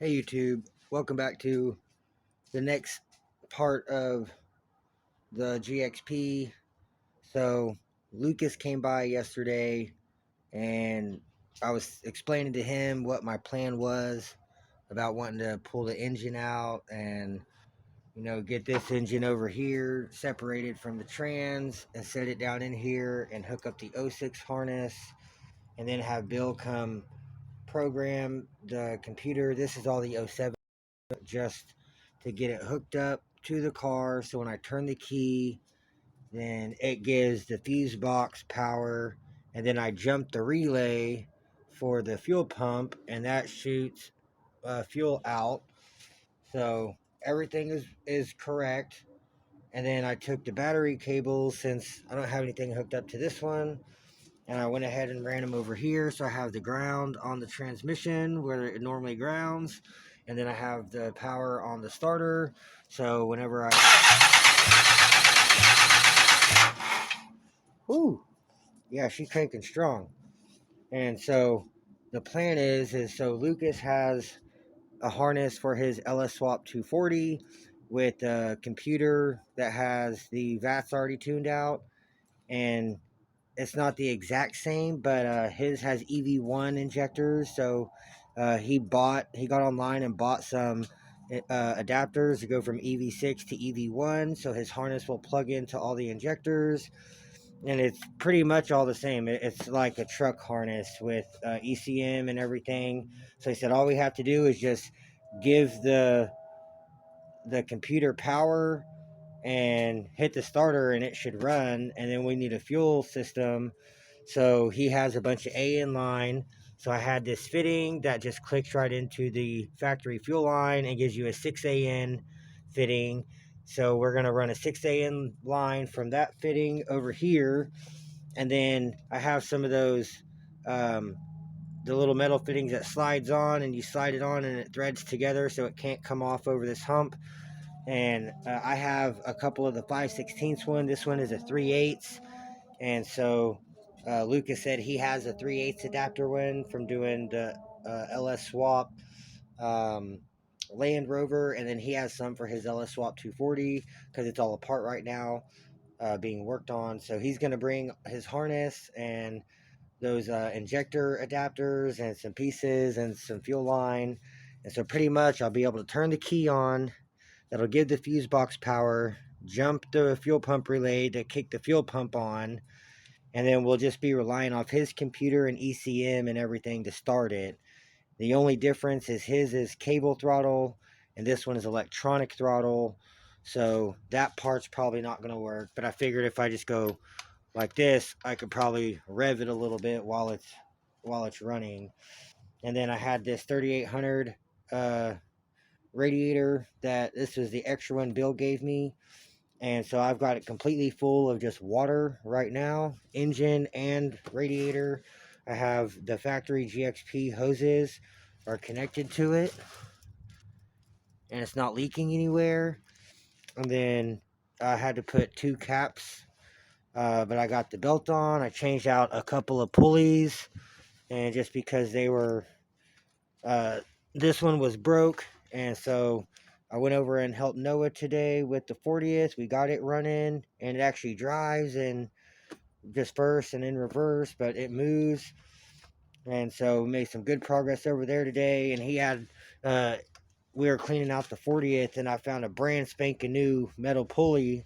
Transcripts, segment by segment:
Hey YouTube, welcome back to the next part of the GXP. So Lucas came by yesterday and I was explaining to him what my plan was about wanting to pull the engine out and get this engine over here separated from the trans and set it down in here and hook up the '06 harness and then have Bill come program the computer. This is all the '07 just to get it hooked up to the car, so when I turn the key, then it gives the fuse box power, and then I jump the relay for the fuel pump, and that shoots fuel out. So everything is correct. And then I took the battery cables, since I don't have anything hooked up to this one, and I went ahead and ran them over here, so I have the ground on the transmission where it normally grounds, and then I have the power on the starter, so whenever ooh, yeah, she's cranking strong. And so the plan is so Lucas has a harness for his LS Swap 240 with a computer that has the VATs already tuned out, and it's not the exact same, but his has EV1 injectors. So he got online and bought some adapters to go from EV6 to EV1. So his harness will plug into all the injectors, and it's pretty much all the same. It's like a truck harness with ECM and everything. So he said all we have to do is just give the computer power and hit the starter and it should run, and then we need a fuel system. So he has a bunch of A in line, so I had this fitting that just clicks right into the factory fuel line and gives you a 6AN fitting. So we're going to run a 6AN line from that fitting over here, and then I have some of those the little metal fittings that slides on, and you slide it on and it threads together so it can't come off over this hump. And I have a couple of the 5/16 one. This one is a 3/8, and so Lucas said he has a 3/8 adapter one from doing the LS Swap um, Land Rover, and then he has some for his LS Swap 240 because it's all apart right now, being worked on. So he's going to bring his harness and those injector adapters and some pieces and some fuel line, and so pretty much I'll be able to turn the key on. That'll give the fuse box power, jump the fuel pump relay to kick the fuel pump on, and then we'll just be relying off his computer and ECM and everything to start it. The only difference is his is cable throttle, and this one is electronic throttle. So that part's probably not going to work. But I figured if I just go like this, I could probably rev it a little bit while it's running. And then I had this 3800 radiator that this was the extra one Bill gave me. And so I've got it completely full of just water right now, engine and radiator. I have the factory GXP hoses are connected to it, and it's not leaking anywhere. And then I had to put two caps, but I got the belt on. I changed out a couple of pulleys, and just because they were, uh, this one was broke, and so I went over and helped Noah today with the 40th. We got it running, and it actually drives in just first and in reverse, but it moves. And so we made some good progress over there today. And he had, we were cleaning out the 40th, and I found a brand spanking new metal pulley,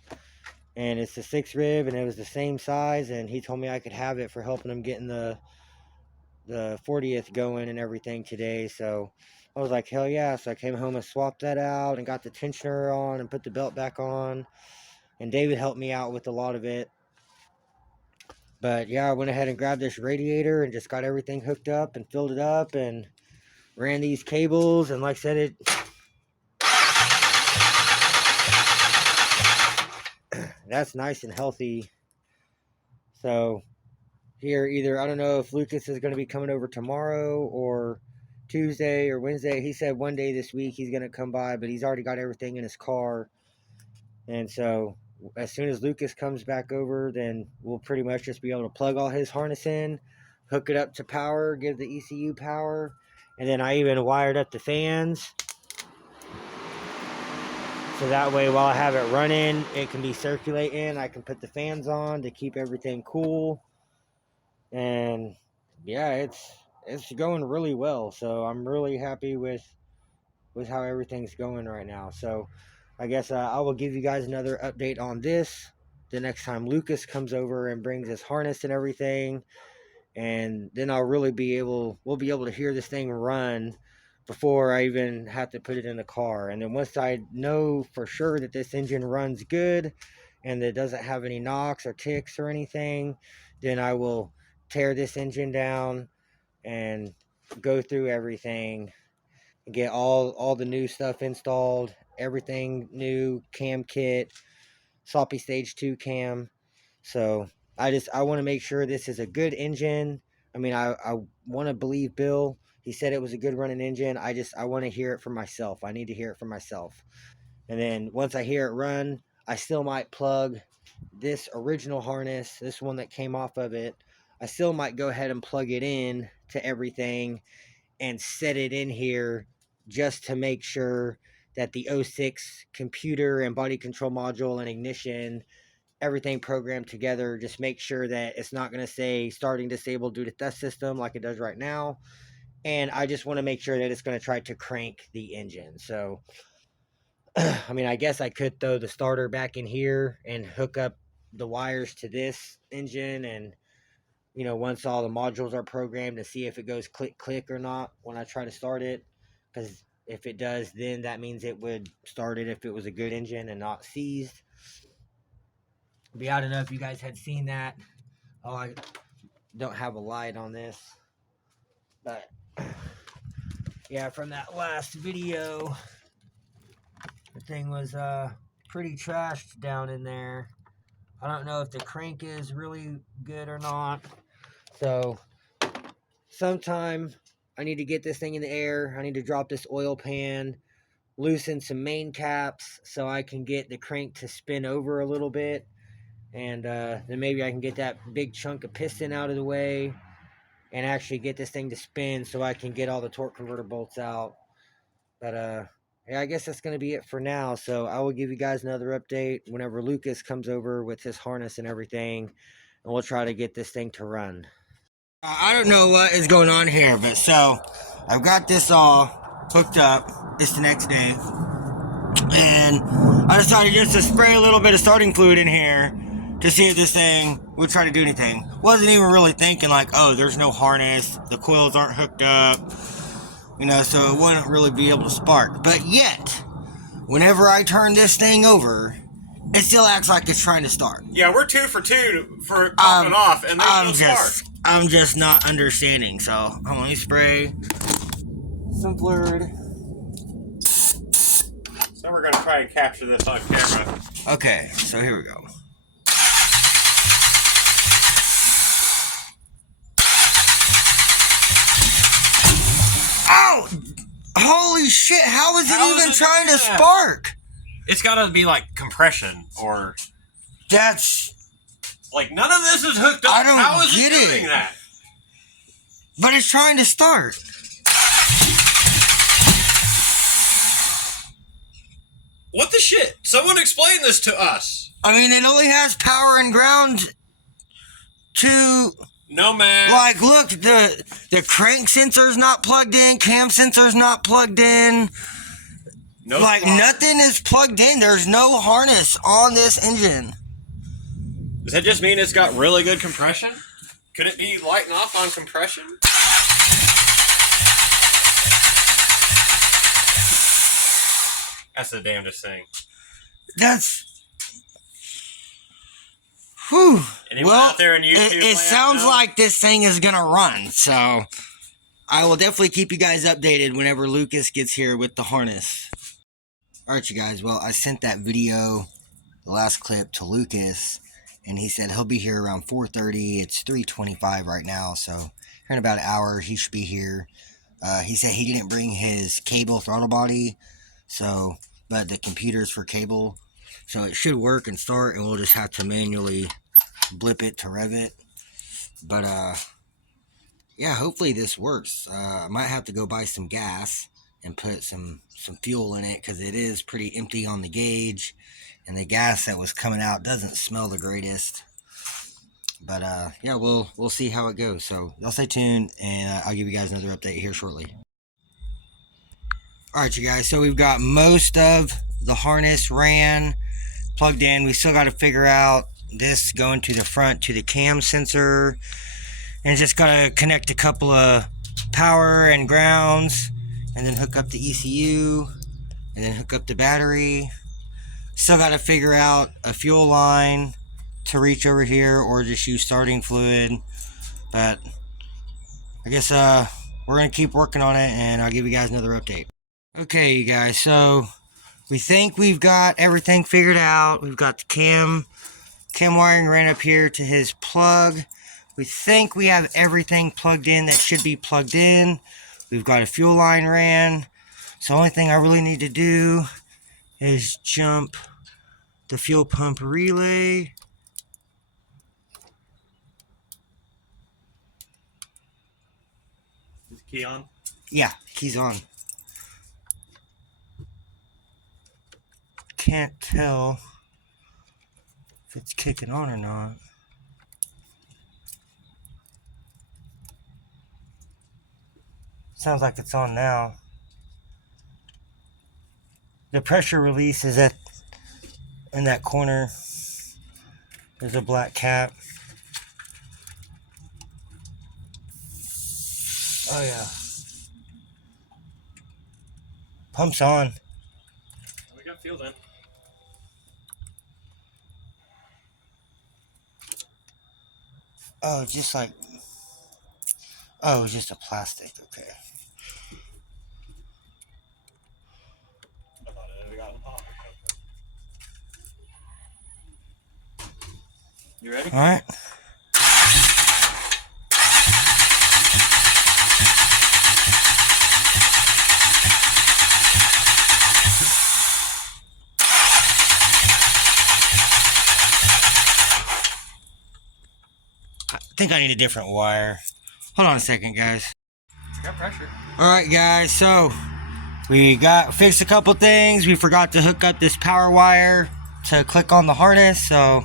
and it's a 6 rib, and it was the same size. And he told me I could have it for helping him getting the 40th going and everything today. So I was like, hell yeah. So I came home and swapped that out and got the tensioner on and put the belt back on. And David helped me out with a lot of it. But yeah, I went ahead and grabbed this radiator and just got everything hooked up and filled it up and ran these cables. And like I said, that's nice and healthy. So here, either, I don't know if Lucas is going to be coming over tomorrow or Tuesday or Wednesday. He said one day this week he's going to come by, but he's already got everything in his car. And so as soon as Lucas comes back over, then we'll pretty much just be able to plug all his harness in, hook it up to power, give the ECU power, And then I even wired up the fans. So that way, while I have it running, it can be circulating. I can put the fans on to keep everything cool. And yeah, it's going really well. So I'm really happy with how everything's going right now. So I guess I will give you guys another update on this the next time Lucas comes over and brings his harness and everything. And then we'll be able to hear this thing run before I even have to put it in the car. And then once I know for sure that this engine runs good and that it doesn't have any knocks or ticks or anything, then I will tear this engine down and go through everything, get all the new stuff installed, everything new, cam kit, sloppy stage 2 cam. So I want to make sure this is a good engine. I mean, I want to believe Bill. He said it was a good running engine. I want to hear it for myself. I need to hear it for myself. And then once I hear it run, I still might plug this original harness, this one that came off of it. I still might go ahead and plug it in to everything and set it in here just to make sure that the '06 computer and body control module and ignition, everything programmed together, just make sure that it's not going to say starting disabled due to test system like it does right now. And I just want to make sure that it's going to try to crank the engine. So I mean, I guess I could throw the starter back in here and hook up the wires to this engine, and once all the modules are programmed, to see if it goes click click or not when I try to start it. Because if it does, then that means it would start it if it was a good engine and not seized. But I don't know if you guys had seen that. Oh, I don't have a light on this, but yeah, from that last video, the thing was pretty trashed down in there. I don't know if the crank is really good or not. So sometime I need to get this thing in the air. I need to drop this oil pan, loosen some main caps so I can get the crank to spin over a little bit. And then maybe I can get that big chunk of piston out of the way and actually get this thing to spin so I can get all the torque converter bolts out. But yeah, I guess that's going to be it for now. So I will give you guys another update whenever Lucas comes over with his harness and everything, and we'll try to get this thing to run. I don't know what is going on here, but so I've got this all hooked up. It's the next day, and I decided just to spray a little bit of starting fluid in here to see if this thing would try to do anything. Wasn't even really thinking like, oh, there's no harness, the coils aren't hooked up, so it wouldn't really be able to spark. But yet, whenever I turn this thing over, it still acts like it's trying to start. Yeah, we're 2 for 2 for popping off, and they still spark. I'm just not understanding. So, hold on, let me spray some fluid. So we're going to try and capture this on camera. Okay, so here we go. Oh! Holy shit, how is it even trying to spark? It's got to be like compression or... That's... Like, none of this is hooked up. How is it doing that? But it's trying to start. What the shit? Someone explain this to us. I mean, it only has power and ground to... No, man. Like, look, the crank sensor's not plugged in, cam sensor's not plugged in. No, like, nothing is plugged in. There's no harness on this engine. Does that just mean it's got really good compression? Could it be lighting off on compression? That's the damnedest thing. That's... Whew. Anyone out there in YouTube it sounds like this thing is going to run, so I will definitely keep you guys updated whenever Lucas gets here with the harness. Alright, you guys, well, I sent that video, the last clip, to Lucas, and he said he'll be here around 4:30. It's 3:25 right now, so here in about an hour, he should be here. He said he didn't bring his cable throttle body, but the computer's for cable. So it should work and start, and we'll just have to manually blip it to rev it. But, yeah, hopefully this works. I might have to go buy some gas and put some fuel in it because it is pretty empty on the gauge, and the gas that was coming out doesn't smell the greatest. But yeah, we'll see how it goes. So y'all stay tuned, and I'll give you guys another update here shortly. All right, you guys. So we've got most of the harness ran, plugged in. We still got to figure out this going to the front to the cam sensor, and just got to connect a couple of power and grounds, and then hook up the ECU, and then hook up the battery. Still got to figure out a fuel line to reach over here, or just use starting fluid. But I guess we're gonna keep working on it, and I'll give you guys another update. Okay, you guys. So we think we've got everything figured out. We've got the cam wiring ran up here to his plug. We think we have everything plugged in that should be plugged in. We've got a fuel line ran. So the only thing I really need to do is jump the fuel pump relay. Is the key on? Yeah, key's on. Can't tell if it's kicking on or not. Sounds like it's on now. The pressure release is in that corner. There's a black cap. Oh yeah. Pump's on. We got fuel then. Oh, just like. Oh, it's just a plastic. Okay. You ready? All right. I think I need a different wire. Hold on a second, guys. Got pressure. All right, guys. So we got fixed a couple things. We forgot to hook up this power wire to click on the harness. So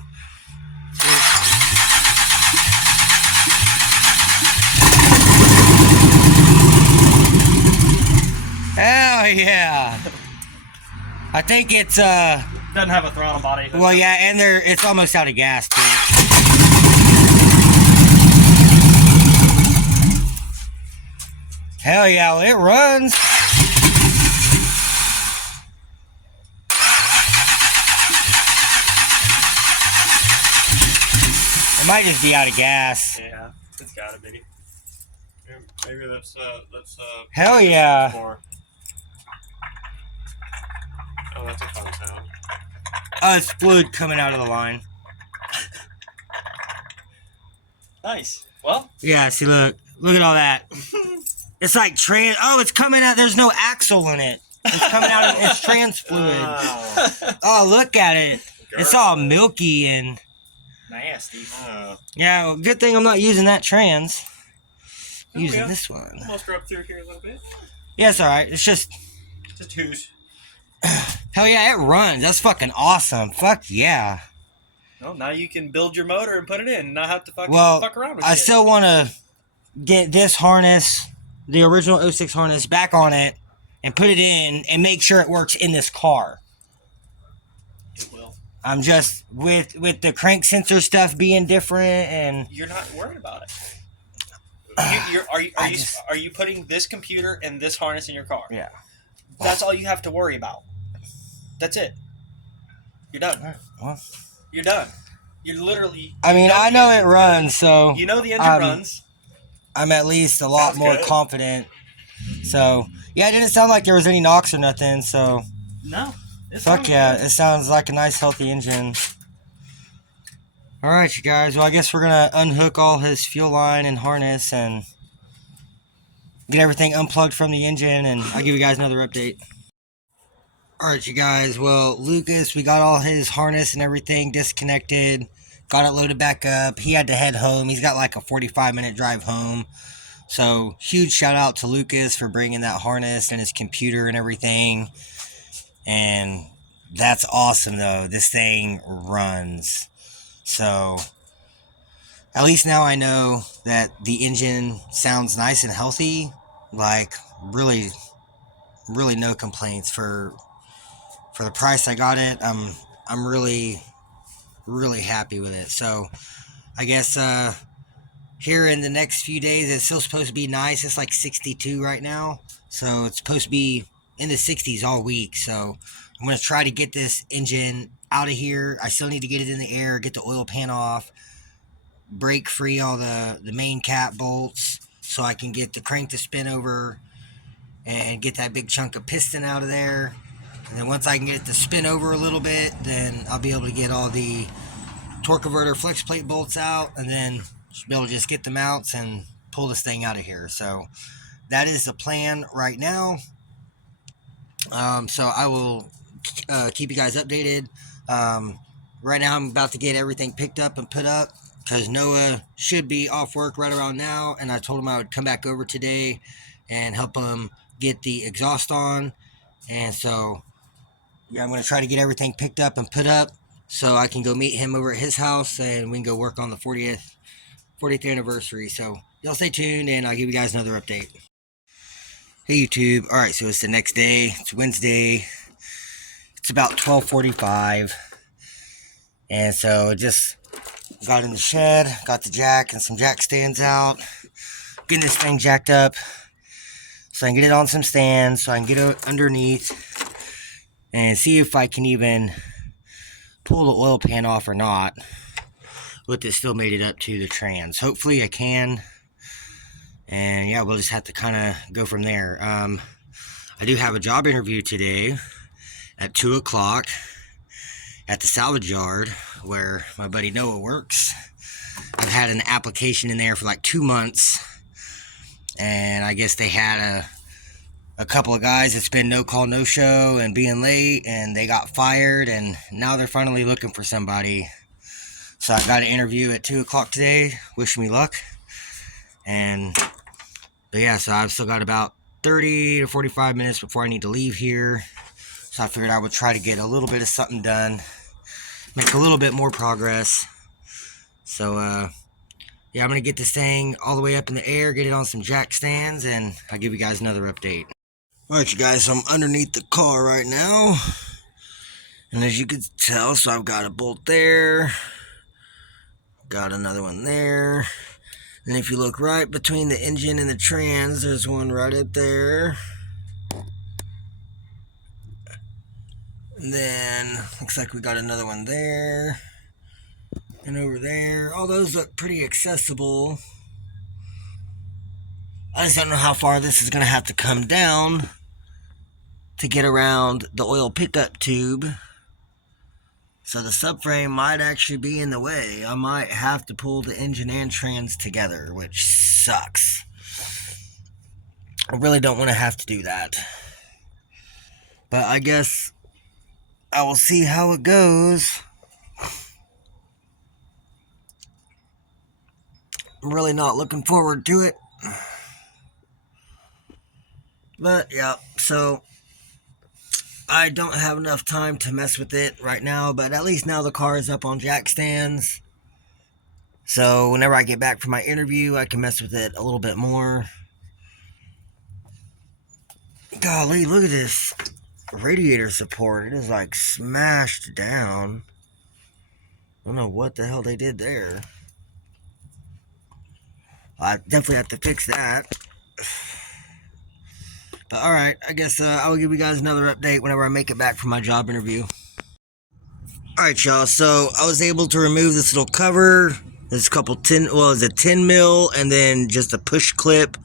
hell yeah! I think it's Doesn't have a throttle body. well, yeah, and it's almost out of gas too. Hell yeah, well, it runs. It might just be out of gas. Yeah, it's gotta be. Maybe that's Hell yeah. more. Oh, that's a fun sound. Oh, it's fluid coming out of the line. Nice. Well. Yeah, see, look at all that. It's like oh, it's coming out. There's no axle in it. It's coming out of, it's trans fluid. Oh, look at it. It's all milky and nasty. yeah, well, good thing I'm not using that trans. Oh, Using yeah. this one. Almost rubbed through here a little bit. Yeah, it's alright. It's just who's. hell yeah, it runs. That's fucking awesome. Fuck yeah. Well, now you can build your motor and put it in, not have to fuck around with it. I still want to get this harness, the original 06 harness, back on it and put it in and make sure it works in this car. It will. I'm just with the crank sensor stuff being different, and you're not worried about it. Are you putting this computer and this harness in your car? Yeah. That's all you have to worry about. That's it. You're done. All right, well, you're done. You're literally. I mean, I know it runs, so you know the engine runs. I'm at least a lot more confident. So yeah, it didn't sound like there was any knocks or nothing. So no. Fuck yeah, it sounds like a nice healthy engine. All right, you guys. Well, I guess we're gonna unhook all his fuel line and harness and get everything unplugged from the engine, and I'll give you guys another update. All right, you guys. Well, Lucas, we got all his harness and everything disconnected. Got it loaded back up. He had to head home. He's got like a 45-minute drive home. So huge shout out to Lucas for bringing that harness and his computer and everything. And that's awesome though. This thing runs. So at least now I know that the engine sounds nice and healthy. Like really, really no complaints for the price I got it. I'm really, really happy with it. So I guess here in the next few days, it's still supposed to be nice. It's like 62 right now. So it's supposed to be in the 60s all week. So I'm going to try to get this engine out of here. I still need to get it in the air, get the oil pan off, break free all the main cap bolts so I can get the crank to spin over and get that big chunk of piston out of there. And then once I can get it to spin over a little bit, then I'll be able to get all the torque converter flex plate bolts out, and then be able to just get the mounts and pull this thing out of here. So that is the plan right now. So I will keep you guys updated. Right now I'm about to get everything picked up and put up because Noah should be off work right around now, and I told him I would come back over today and help him get the exhaust on. And so yeah, I'm going to try to get everything picked up and put up so I can go meet him over at his house and we can go work on the 40th anniversary. So y'all stay tuned and I'll give you guys another update. Hey YouTube. All right, so it's the next day. It's Wednesday. It's about 12:45. And so just got in the shed, got the jack and some jack stands out. Getting this thing jacked up so I can get it on some stands so I can get it underneath and see if I can even pull the oil pan off or not with it still made it up to the trans. Hopefully I can, and yeah, we'll just have to kind of go from there. I do have a job interview today at 2 o'clock at the salvage yard where my buddy Noah works. I've had an application in there for like 2 months, and I guess they had a couple of guys that's been no call, no show and being late, and they got fired, and now they're finally looking for somebody. So I got an interview at 2 o'clock today. Wish me luck. But yeah, so I've still got about 30 to 45 minutes before I need to leave here. So I figured I would try to get a little bit of something done, make a little bit more progress. So yeah, I'm gonna get this thing all the way up in the air, get it on some jack stands, and I'll give you guys another update. Alright you guys, so I'm underneath the car right now, and as you can tell, so I've got a bolt there, got another one there, and if you look right between the engine and the trans, there's one right up there, and then looks like we got another one there, and over there. All those look pretty accessible. I just don't know how far this is going to have to come down to get around the oil pickup tube. So the subframe might actually be in the way. I might have to pull the engine and trans together, which sucks. I really don't want to have to do that. But I guess I will see how it goes. I'm really not looking forward to it. But yeah, so I don't have enough time to mess with it right now, but at least now the car is up on jack stands. So whenever I get back from my interview, I can mess with it a little bit more. Golly, look at this radiator support. It is like smashed down. I don't know what the hell they did there. I definitely have to fix that. But alright, I guess I'll give you guys another update whenever I make it back from my job interview. Alright y'all, so I was able to remove this little cover. There's a couple it's a 10 mil and then just a push clip.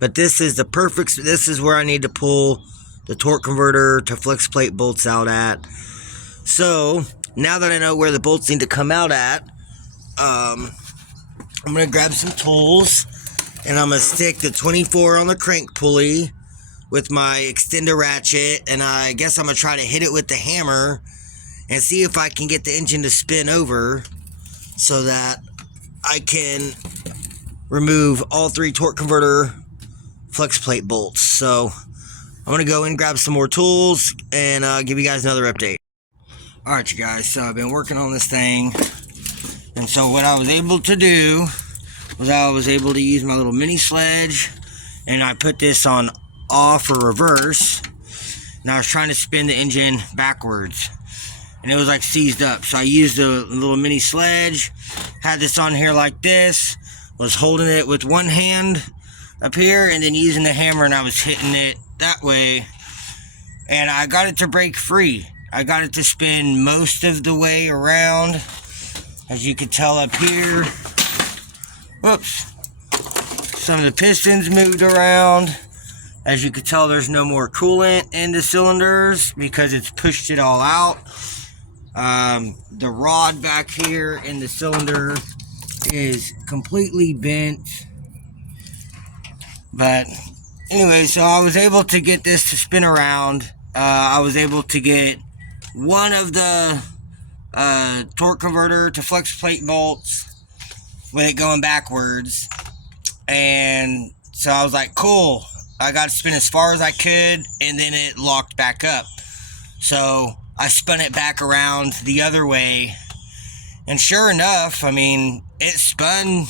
But this is the perfect, this is where I need to pull the torque converter to flex plate bolts out at. So, now that I know where the bolts need to come out at, I'm going to grab some tools and I'm going to stick the 24 on the crank pulley with my extender ratchet, and I guess I'm going to try to hit it with the hammer and see if I can get the engine to spin over so that I can remove all 3 torque converter flex plate bolts. So I'm going to go in, grab some more tools, and give you guys another update. Alright, you guys, so I've been working on this thing, and so what I was able to do was I was able to use my little mini sledge, and I put this on off or reverse, and I was trying to spin the engine backwards, and it was like seized up. So I used a little mini sledge, had this on here like this, was holding it with one hand up here, and then using the hammer, and I was hitting it that way, and I got it to break free. I got it to spin most of the way around, as you can tell up here. Whoops. Some of the pistons moved around. As you can tell, there's no more coolant in the cylinders because it's pushed it all out. The rod back here in the cylinder is completely bent. But anyway, so I was able to get this to spin around. I was able to get one of the torque converter to flex plate bolts with it going backwards. And so I was like, cool. I got to spin as far as I could, and then it locked back up. So I spun it back around the other way, and sure enough, I mean, it spun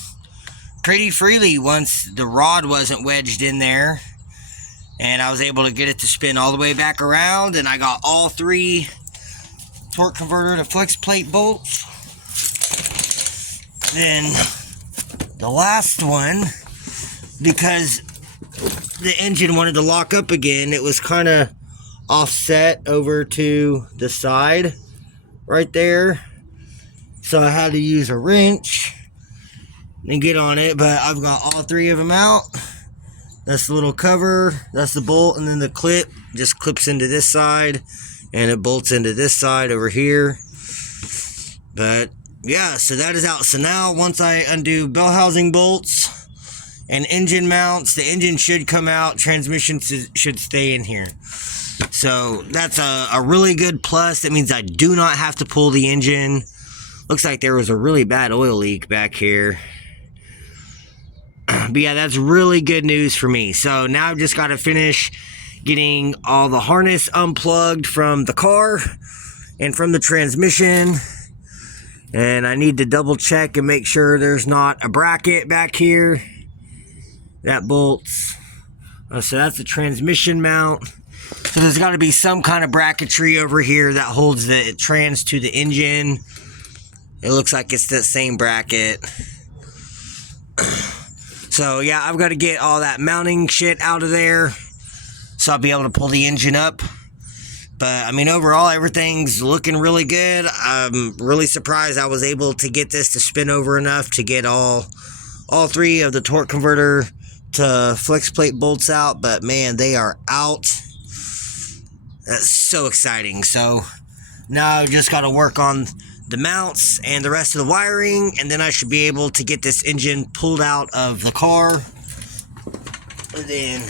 pretty freely once the rod wasn't wedged in there, and I was able to get it to spin all the way back around, and I got all 3 torque converter to flex plate bolts. Then the last one, because the engine wanted to lock up again, it was kind of offset over to the side right there, so I had to use a wrench and get on it. But I've got all 3 of them out. That's the little cover, that's the bolt, and then the clip just clips into this side, and it bolts into this side over here. But yeah, so that is out. So now once I undo bell housing bolts and engine mounts, the engine should come out, transmission should stay in here. So that's a really good plus. That means I do not have to pull the engine. Looks like there was a really bad oil leak back here. But yeah, that's really good news for me. So now I've just got to finish getting all the harness unplugged from the car and from the transmission. And I need to double check and make sure there's not a bracket back here that bolts. So that's the transmission mount. So there's got to be some kind of bracketry over here that holds the trans to the engine. It looks like it's the same bracket. So yeah, I've got to get all that mounting shit out of there, so I'll be able to pull the engine up. But I mean, overall, everything's looking really good. I'm really surprised I was able to get this to spin over enough to get all 3 of the torque converter to flex plate bolts out. But man, they are out. That's so exciting. So now I just got to work on the mounts and the rest of the wiring, and then I should be able to get this engine pulled out of the car. And then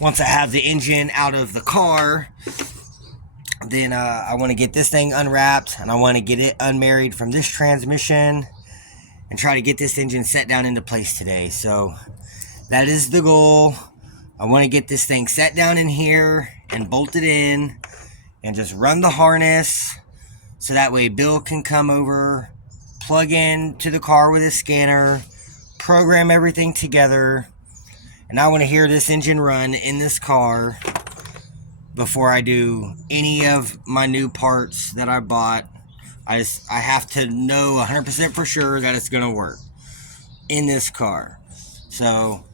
once I have the engine out of the car, then I want to get this thing unwrapped, and I want to get it unmarried from this transmission and try to get this engine set down into place today. So that is the goal. I want to get this thing set down in here and bolted in and just run the harness, so that way Bill can come over, plug in to the car with his scanner, program everything together. And I want to hear this engine run in this car before I do any of my new parts that I bought. I have to know 100% for sure that it's going to work in this car. So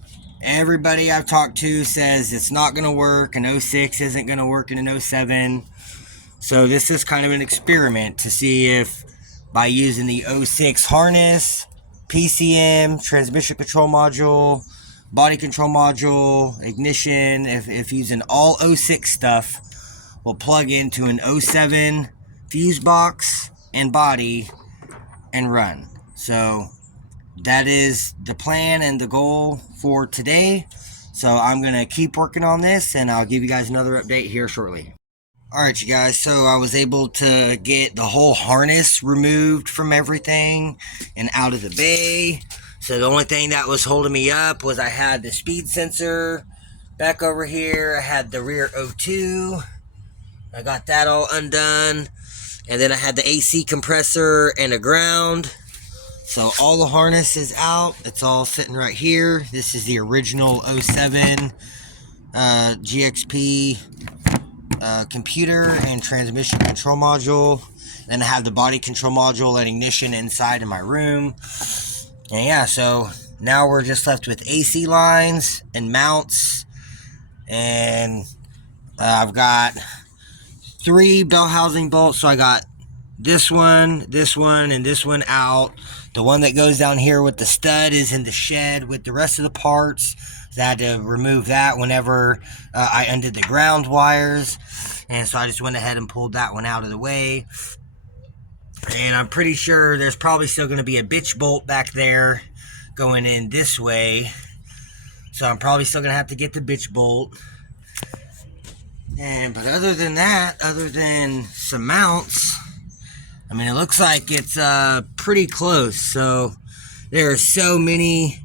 everybody I've talked to says it's not going to work. An 06 isn't going to work in an 07. So this is kind of an experiment to see if by using the 06 harness, PCM, transmission control module, body control module, ignition, if using all 06 stuff will plug into an 07 fuse box and body and run. So that is the plan and the goal for today. So I'm going to keep working on this, and I'll give you guys another update here shortly. Alright, you guys, so I was able to get the whole harness removed from everything and out of the bay. So the only thing that was holding me up was I had the speed sensor back over here. I had the rear O2. I got that all undone. And then I had the AC compressor and a ground. So all the harness is out. It's all sitting right here. This is the original 07 GXP computer and transmission control module. Then I have the body control module and ignition inside in my room. And yeah, so now we're just left with AC lines and mounts. And I've got 3 bell housing bolts. So I got this one, and this one out. The one that goes down here with the stud is in the shed with the rest of the parts. So I had to remove that whenever I undid the ground wires. And so I just went ahead and pulled that one out of the way. And I'm pretty sure there's probably still going to be a bitch bolt back there going in this way. So I'm probably still going to have to get the bitch bolt. But other than that, other than some mounts, I mean, it looks like it's pretty close. So there are so many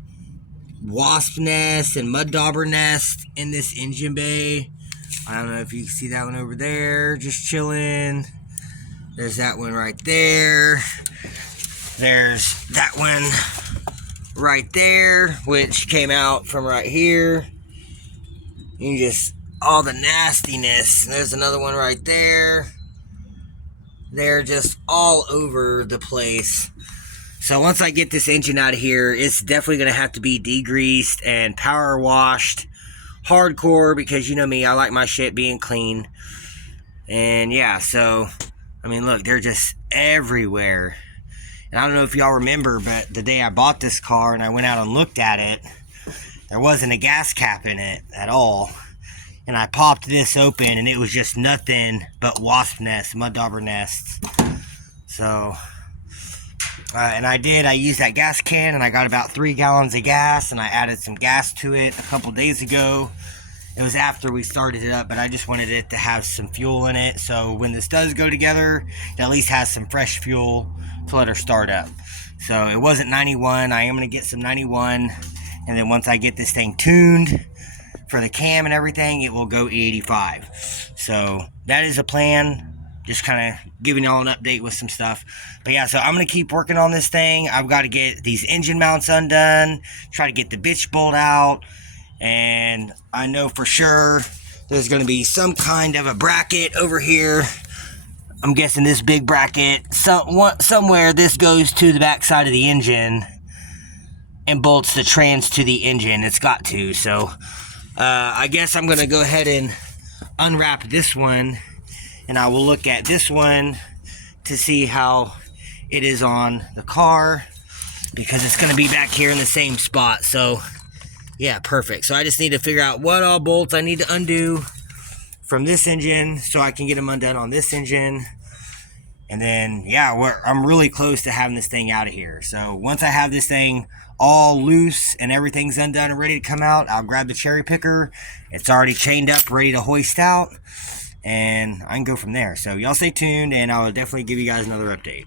wasp nests and mud dauber nests in this engine bay. I don't know if you can see that one over there, just chilling. There's that one right there. There's that one right there, which came out from right here. You just, all the nastiness. There's another one right there. They're just all over the place. So once I get this engine out of here, it's definitely going to have to be degreased and power washed hardcore, because you know me, I like my shit being clean. And yeah, so I mean, look, they're just everywhere. And I don't know if y'all remember, but the day I bought this car and I went out and looked at it, there wasn't a gas cap in it at all. And I popped this open and it was just nothing but wasp nests, mud dauber nests. So, and I used that gas can and I got about 3 gallons of gas, and I added some gas to it a couple days ago. It was after we started it up, but I just wanted it to have some fuel in it. So when this does go together, it at least has some fresh fuel to let her start up. So it wasn't 91. I am going to get some 91. And then once I get this thing tuned for the cam and everything, it will go 85. So that is a plan. Just kind of giving y'all an update with some stuff. But yeah, so I'm going to keep working on this thing. I've got to get these engine mounts undone, try to get the bitch bolt out. And I know for sure there's going to be some kind of a bracket over here. I'm guessing this big bracket. Somewhere this goes to the back side of the engine and bolts the trans to the engine. It's got to. So I guess I'm going to go ahead and unwrap this one. And I will look at this one to see how it is on the car, because it's going to be back here in the same spot. So yeah, perfect. So I just need to figure out what all bolts I need to undo from this engine so I can get them undone on this engine. And then, yeah, I'm really close to having this thing out of here. So once I have this thing all loose and everything's undone and ready to come out, I'll grab the cherry picker. It's already chained up, ready to hoist out. And I can go from there. So y'all stay tuned, and I will definitely give you guys another update.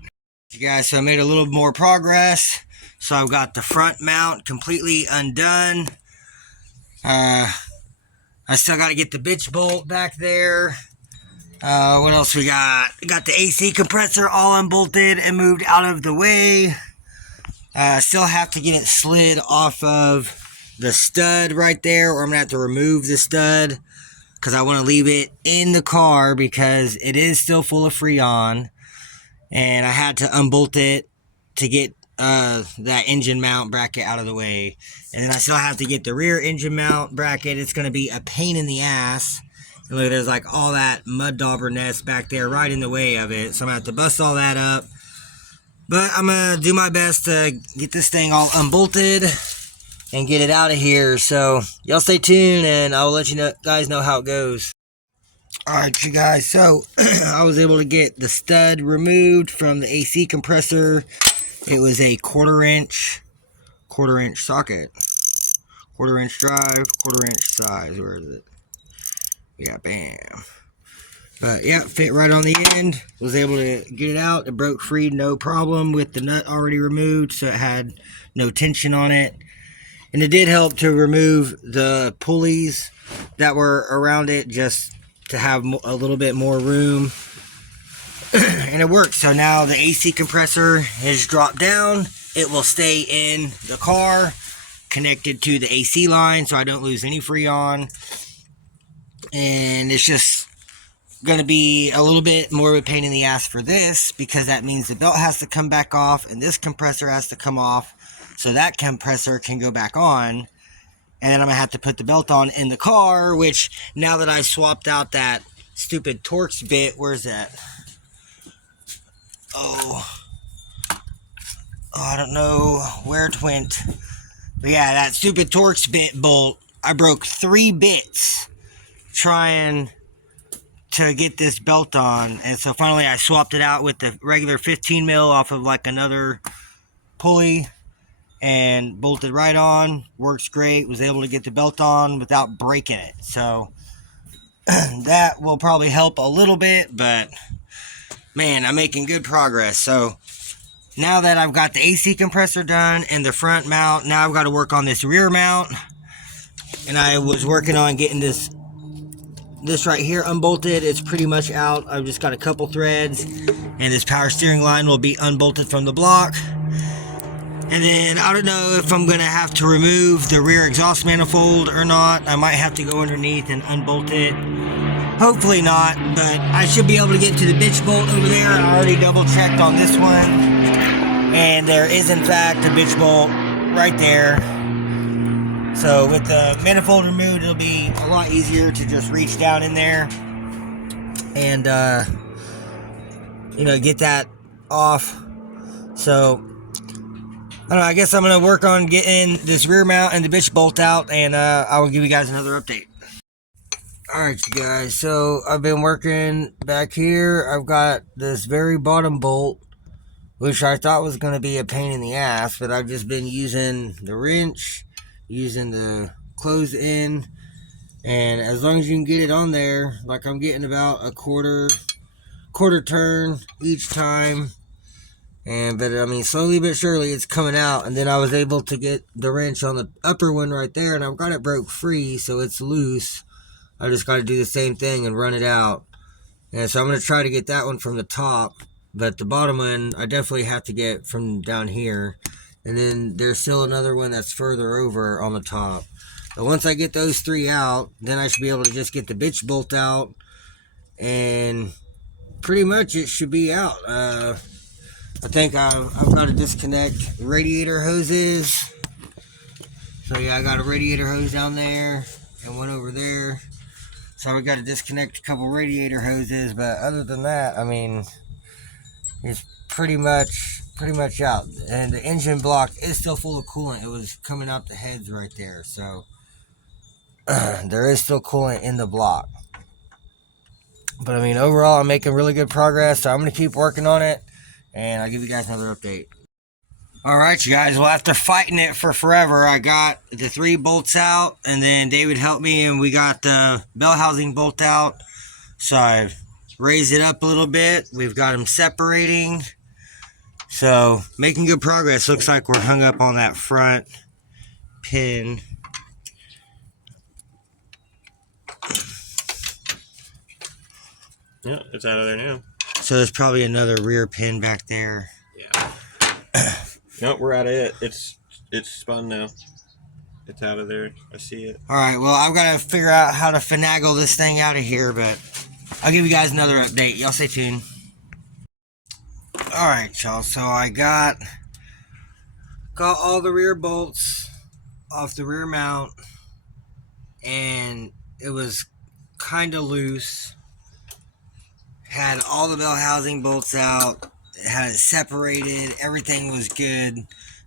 You guys, so I made a little more progress. So I've got the front mount completely undone. I still got to get the bitch bolt back there. What else we got? We got the AC compressor all unbolted and moved out of the way. Still have to get it slid off of the stud right there, or I'm going to have to remove the stud because I want to leave it in the car because it is still full of Freon. And I had to unbolt it to get that engine mount bracket out of the way. And then I still have to get the rear engine mount bracket. It's going to be a pain in the ass. And look, there's like all that mud dauber nest back there right in the way of it. So I'm going to have to bust all that up. But I'm going to do my best to get this thing all unbolted and get it out of here. So y'all stay tuned and I'll let you guys know how it goes. Alright, you guys, so I was able to get the stud removed from the AC compressor. It was a quarter inch socket, quarter inch drive, quarter inch size. Where is it? Yeah, bam. But yeah, fit right on the end. Was able to get it out. It broke free, no problem, with the nut already removed, so it had no tension on it. And it did help to remove the pulleys that were around it, just to have a little bit more room. And it worked. So now the AC compressor has dropped down. It will stay in the car, connected to the AC line, so I don't lose any Freon. And it's just going to be a little bit more of a pain in the ass for this, because that means the belt has to come back off and this compressor has to come off so that compressor can go back on. And then I'm going to have to put the belt on in the car, which now that I swapped out that stupid Torx bit, where's that? Oh, I don't know where it went. But yeah, that stupid Torx bit bolt, I broke 3 bits trying to get this belt on. And so finally I swapped it out with the regular 15 mil off of like another pulley and bolted right on. Works great. Was able to get the belt on without breaking it. So that will probably help a little bit, but man, I'm making good progress. So now that I've got the AC compressor done and the front mount, now I've got to work on this rear mount. And I was working on getting this right here unbolted. It's pretty much out. I've just got a couple threads, and this power steering line will be unbolted from the block. And then I don't know if I'm gonna have to remove the rear exhaust manifold or not. I might have to go underneath and unbolt it. Hopefully not, but I should be able to get to the bitch bolt over there. I already double checked on this one, and there is in fact a bitch bolt right there. So with the manifold removed, it'll be a lot easier to just reach down in there and get that off. So I don't know, I guess I'm gonna work on getting this rear mount and the bitch bolt out, and I will give you guys another update. Alright, you guys, so I've been working back here. I've got this very bottom bolt, which I thought was going to be a pain in the ass, but I've just been using the wrench, using the close end, and as long as you can get it on there, like I'm getting about a quarter turn each time. But I mean, slowly but surely it's coming out. And then I was able to get the wrench on the upper one right there, and I've got it broke free, so it's loose. I just got to do the same thing and run it out. And so I'm going to try to get that one from the top, but the bottom one I definitely have to get from down here. And then there's still another one that's further over on the top. But once I get those 3 out, then I should be able to just get the bitch bolt out, and pretty much it should be out. I think I've got to disconnect radiator hoses. So yeah, I got a radiator hose down there and one over there. So we got to disconnect a couple radiator hoses, but other than that, I mean, it's pretty much out. And the engine block is still full of coolant. It was coming out the heads right there, so there is still coolant in the block. But I mean, overall, I'm making really good progress, so I'm going to keep working on it, and I'll give you guys another update. Alright, you guys, well, after fighting it for forever, I got the 3 bolts out, and then David helped me, and we got the bell housing bolt out. So I raised it up a little bit. We've got them separating. So, making good progress. Looks like we're hung up on that front pin. Yeah, it's out of there now. So there's probably another rear pin back there. Yeah. Nope, we're out of it. It's spun now. It's out of there. I see it. Alright, well, I've got to figure out how to finagle this thing out of here, but I'll give you guys another update. Y'all stay tuned. Alright, y'all, so I got all the rear bolts off the rear mount, and it was kind of loose. Had all the bell housing bolts out, had it separated, everything was good.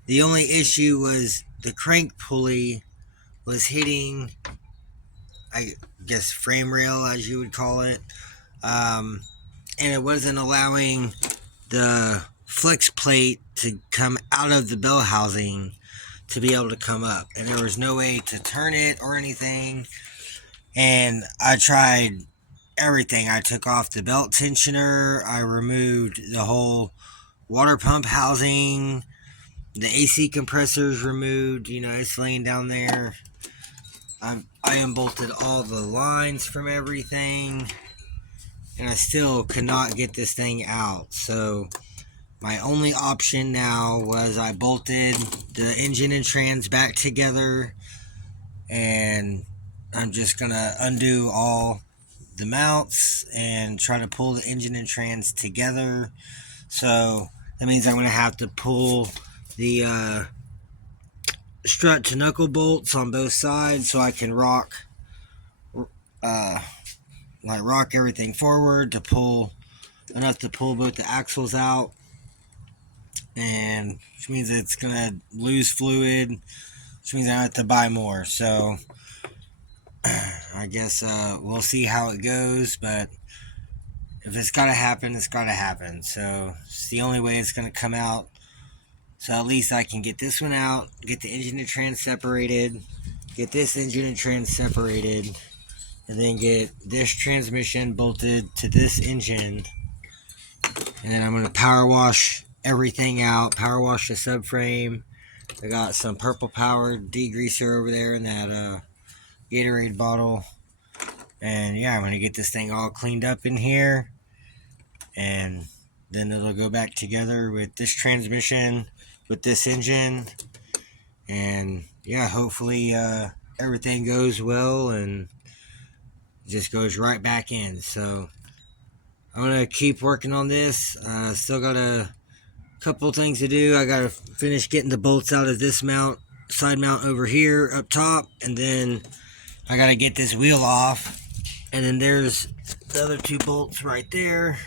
The only issue was the crank pulley was hitting, I guess, frame rail, as you would call it, and it wasn't allowing the flex plate to come out of the bell housing to be able to come up, and there was no way to turn it or anything. And I tried everything. I took off the belt tensioner. I removed the whole water pump housing. The AC compressor's removed. You know, it's laying down there. I unbolted all the lines from everything. And I still could not get this thing out. So my only option now was I bolted the engine and trans back together, and I'm just gonna undo all the mounts and try to pull the engine and trans together. So that means I'm gonna have to pull the strut to knuckle bolts on both sides so I can uh, rock everything forward to pull enough to pull both the axles out, and which means it's gonna lose fluid, which means I have to buy more. So I guess we'll see how it goes, but if it's gotta happen, it's gotta happen. So it's the only way it's gonna come out. So at least I can get this one out, get the engine and trans separated, get this engine and trans separated, and then get this transmission bolted to this engine. And then I'm gonna power wash everything out, power wash the subframe. I got some purple powered degreaser over there in that Gatorade bottle. And yeah, I'm gonna get this thing all cleaned up in here, and then it'll go back together with this transmission, with this engine, and yeah, hopefully everything goes well and just goes right back in. So I'm gonna keep working on this. Still got a couple things to do. I gotta finish getting the bolts out of this mount, side mount over here up top, and then I gotta get this wheel off. And then there's the other two bolts right there.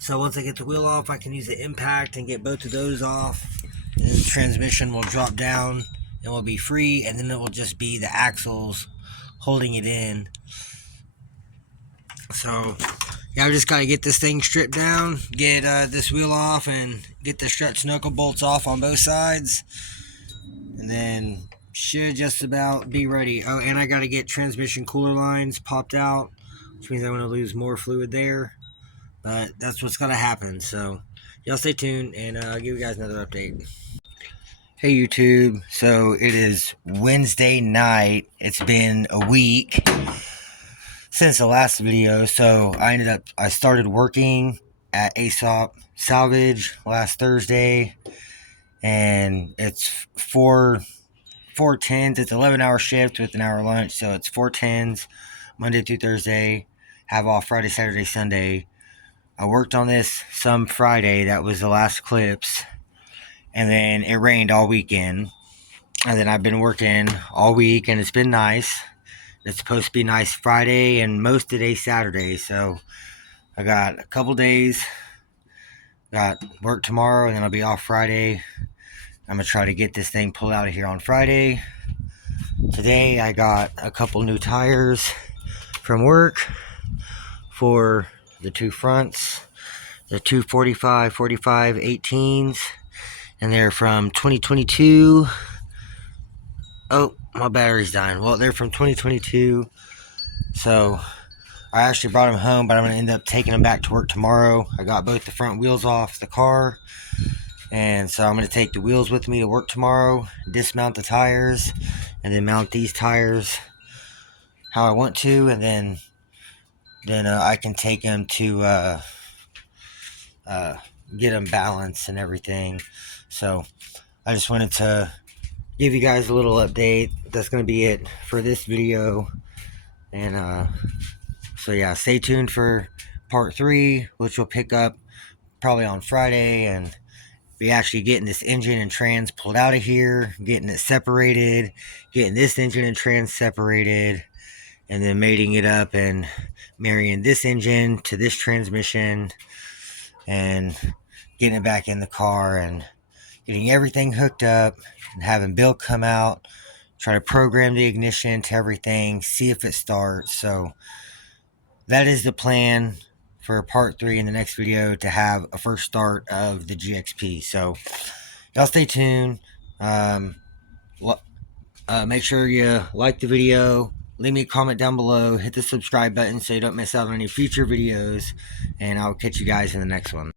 So once I get the wheel off, I can use the impact and get both of those off. And then the transmission will drop down and will be free. And then it will just be the axles holding it in. So yeah, I just got to get this thing stripped down, get this wheel off, and get the strut knuckle bolts off on both sides. And then should just about be ready. Oh, and I got to get transmission cooler lines popped out, which means I'm going to lose more fluid there. But that's what's going to happen. So y'all stay tuned, and I'll give you guys another update. Hey YouTube, so it is Wednesday night. It's been a week since the last video. So I started working at Aesop Salvage last Thursday, and it's four tens. It's 11-hour shift with an hour lunch, so it's 4 10s Monday through Thursday. Have off Friday, Saturday, Sunday. I worked on this some Friday. That was the last clips. And then it rained all weekend. And then I've been working all week, and it's been nice. It's supposed to be nice Friday and most of today Saturday. So I got a couple days. Got work tomorrow, and then I'll be off Friday. I'm going to try to get this thing pulled out of here on Friday. Today I got a couple new tires from work for the two fronts, the two 45 18s, and they're from 2022. Oh, my battery's dying. Well, they're from 2022, so I actually brought them home, but I'm going to end up taking them back to work tomorrow. I got both the front wheels off the car, and so I'm going to take the wheels with me to work tomorrow, dismount the tires, and then mount these tires how I want to, and then I can take them to get them balanced and everything. So I just wanted to give you guys a little update. That's going to be it for this video. And so yeah, stay tuned for part 3, which will pick up probably on Friday, and be actually getting this engine and trans pulled out of here, getting it separated, getting this engine and trans separated, and then mating it up and marrying this engine to this transmission and getting it back in the car and getting everything hooked up and having Bill come out, try to program the ignition to everything, see if it starts. So that is the plan for part 3 in the next video, to have a first start of the GXP. So y'all stay tuned. Make sure you like the video, Leave me a comment down below. Hit the subscribe button so you don't miss out on any future videos. And I'll catch you guys in the next one.